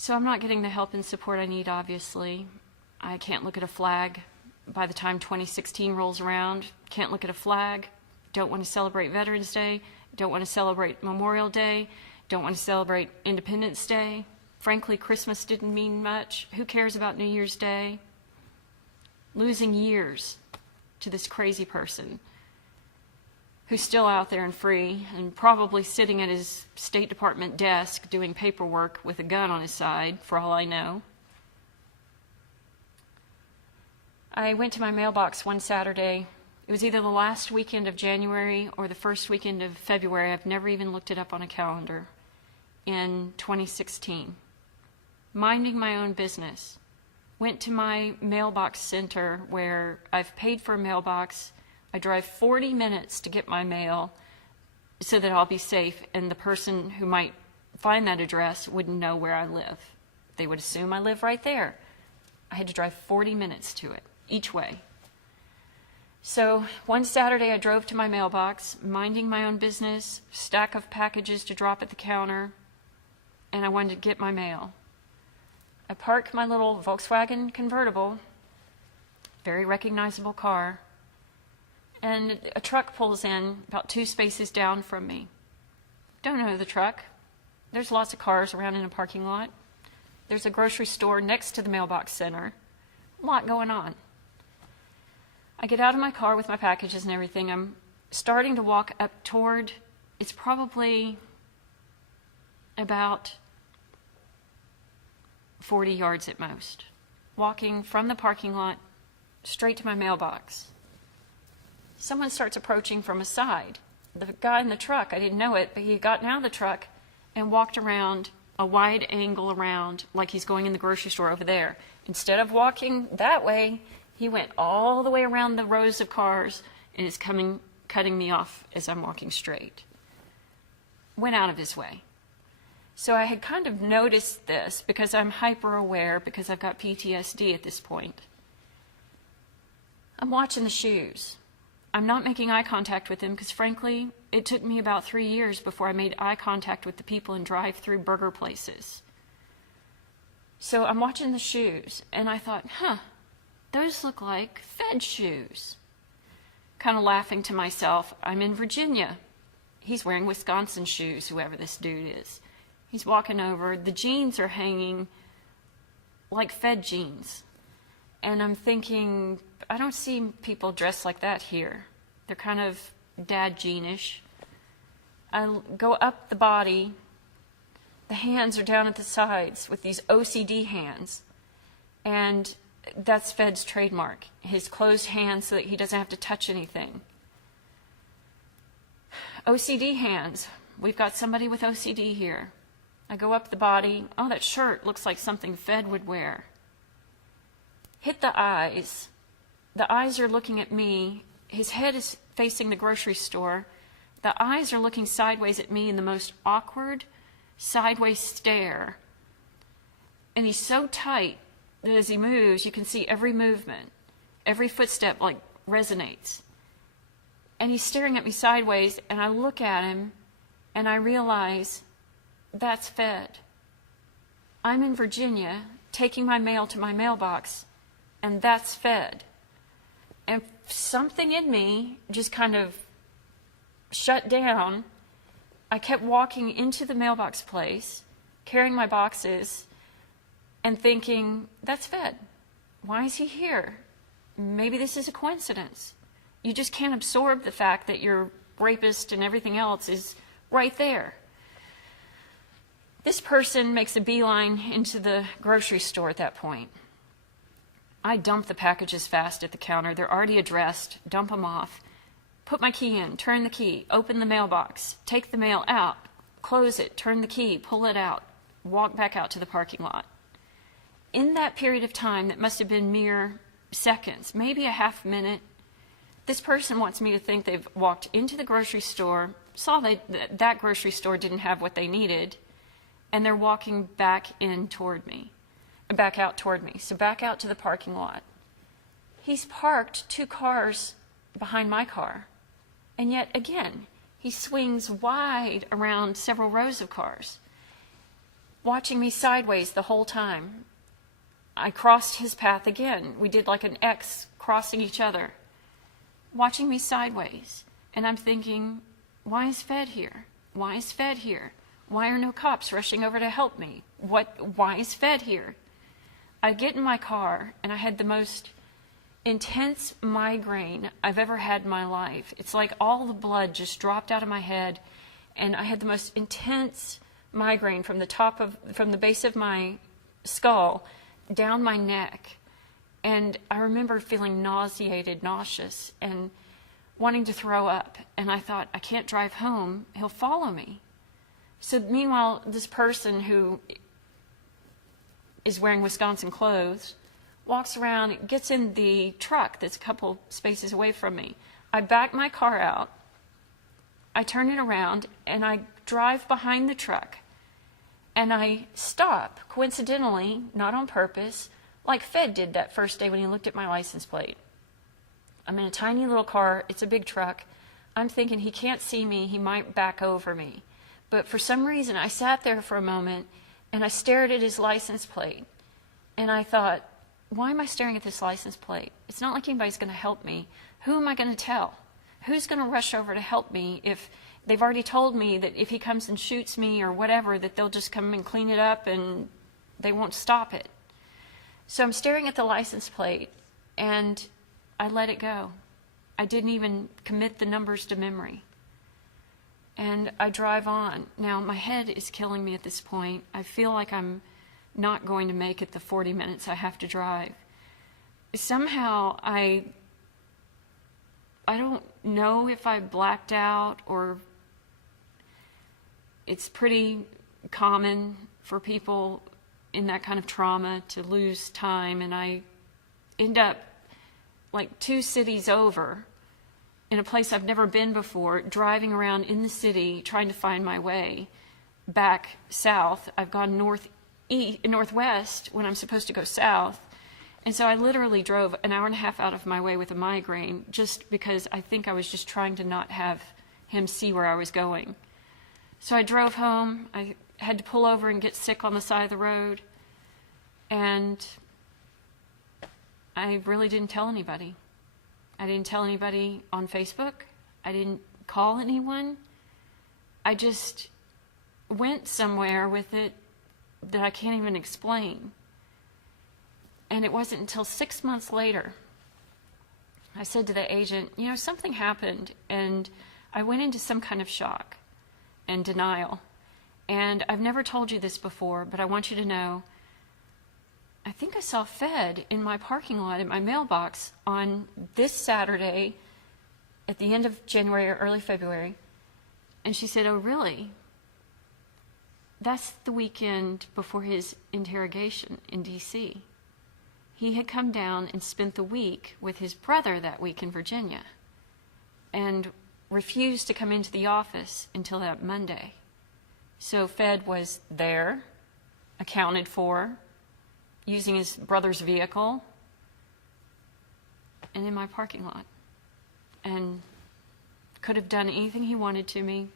So I'm not getting the help and support I need, obviously. I can't look at a flag by the time 2016 rolls around. Can't look at a flag. Don't want to celebrate Veterans Day. Don't want to celebrate Memorial Day. Don't want to celebrate Independence Day. Frankly, Christmas didn't mean much. Who cares about New Year's Day? Losing years to this crazy person who's still out there and free and probably sitting at his State Department desk doing paperwork with a gun on his side, for all I know. I went to my mailbox one Saturday. It was either the last weekend of January or the first weekend of February. I've never even looked it up on a calendar. In 2016. Minding my own business. Went to my mailbox center where I've paid for a mailbox. I drive 40 minutes to get my mail so that I'll be safe, and the person who might find that address wouldn't know where I live. They would assume I live right there. I had to drive 40 minutes to it, each way. So one Saturday I drove to my mailbox, minding my own business, stack of packages to drop at the counter, and I wanted to get my mail. I park my little Volkswagen convertible, very recognizable car, and a truck pulls in about 2 spaces down from me. Don't know the truck. There's lots of cars around in a parking lot. There's a grocery store next to the mailbox center. A lot going on. I get out of my car with my packages and everything. I'm starting to walk up toward, it's probably about 40 yards at most. Walking from the parking lot straight to my mailbox. Someone starts approaching from a side. The guy in the truck, I didn't know it, but he had gotten out of the truck and walked around a wide angle around like he's going in the grocery store over there. Instead of walking that way, he went all the way around the rows of cars and is cutting me off as I'm walking straight. Went out of his way. So I had kind of noticed this because I'm hyper aware because I've got PTSD at this point. I'm watching the shoes. I'm not making eye contact with him because, frankly, it took me about 3 years before I made eye contact with the people in drive-through burger places. So I'm watching the shoes, and I thought, those look like Fed shoes. Kind of laughing to myself, I'm in Virginia. He's wearing Wisconsin shoes, whoever this dude is. He's walking over. The jeans are hanging like Fed jeans. And I'm thinking, I don't see people dressed like that here. They're kind of dad jean-ish. I go up the body. The hands are down at the sides with these OCD hands. And that's Fed's trademark. His closed hands so that he doesn't have to touch anything. OCD hands. We've got somebody with OCD here. I go up the body. Oh, that shirt looks like something Fed would wear. Hit the eyes. The eyes are looking at me. His head is facing the grocery store. The eyes are looking sideways at me in the most awkward, sideways stare. And he's so tight that as he moves, you can see every movement. Every footstep like resonates. And he's staring at me sideways, and I look at him, and I realize that's Fed. I'm in Virginia, taking my mail to my mailbox, and that's Fed. And something in me just kind of shut down. I kept walking into the mailbox place, carrying my boxes, and thinking, that's Fed. Why is he here? Maybe this is a coincidence. You just can't absorb the fact that your rapist and everything else is right there. This person makes a beeline into the grocery store at that point. I dump the packages fast at the counter. They're already addressed. Dump them off. Put my key in. Turn the key. Open the mailbox. Take the mail out. Close it. Turn the key. Pull it out. Walk back out to the parking lot. In that period of time, that must have been mere seconds, maybe a half minute, this person wants me to think they've walked into the grocery store, saw that grocery store didn't have what they needed, and they're walking back out toward me. So back out to the parking lot. He's parked 2 cars behind my car. And yet again, he swings wide around several rows of cars. watching me sideways the whole time. I crossed his path again. We did like an X crossing each other, watching me sideways. And I'm thinking, why is Fed here? Why is Fed here? Why are no cops rushing over to help me? Why is Fed here? I get in my car, and I had the most intense migraine I've ever had in my life. It's like all the blood just dropped out of my head, and I had the most intense migraine from the base of my skull down my neck. And I remember feeling nauseous, and wanting to throw up. And I thought, I can't drive home. He'll follow me. So meanwhile, this person who is wearing Wisconsin clothes walks around, gets in the truck that's a couple spaces away from me. I back my car out. I turn it around, and I drive behind the truck. And I stop, coincidentally, not on purpose, like Fed did that first day when he looked at my license plate. I'm in a tiny little car. It's a big truck. I'm thinking he can't see me. He might back over me. But for some reason, I sat there for a moment, and I stared at his license plate. And I thought, why am I staring at this license plate? It's not like anybody's going to help me. Who am I going to tell? Who's going to rush over to help me if they've already told me that if he comes and shoots me or whatever, that they'll just come and clean it up and they won't stop it? So I'm staring at the license plate, and I let it go. I didn't even commit the numbers to memory. And I drive on. Now, my head is killing me at this point. I feel like I'm not going to make it the 40 minutes I have to drive. Somehow, I don't know if I blacked out, or it's pretty common for people in that kind of trauma to lose time, and I end up like 2 cities over in a place I've never been before, driving around in the city trying to find my way back south. I've gone northwest when I'm supposed to go south. And so I literally drove an hour and a half out of my way with a migraine, just because I think I was just trying to not have him see where I was going. So I drove home. I had to pull over and get sick on the side of the road. And I really didn't tell anybody. I didn't tell anybody on Facebook. I didn't call anyone. I just went somewhere with it that I can't even explain. And it wasn't until 6 months later, I said to the agent, something happened, and I went into some kind of shock and denial. And I've never told you this before, but I want you to know, I think I saw Fed in my parking lot at my mailbox on this Saturday at the end of January or early February. And she said, oh, really? That's the weekend before his interrogation in D.C. He had come down and spent the week with his brother that week in Virginia and refused to come into the office until that Monday. So Fed was there, accounted for, using his brother's vehicle, and in my parking lot. And could have done anything he wanted to me,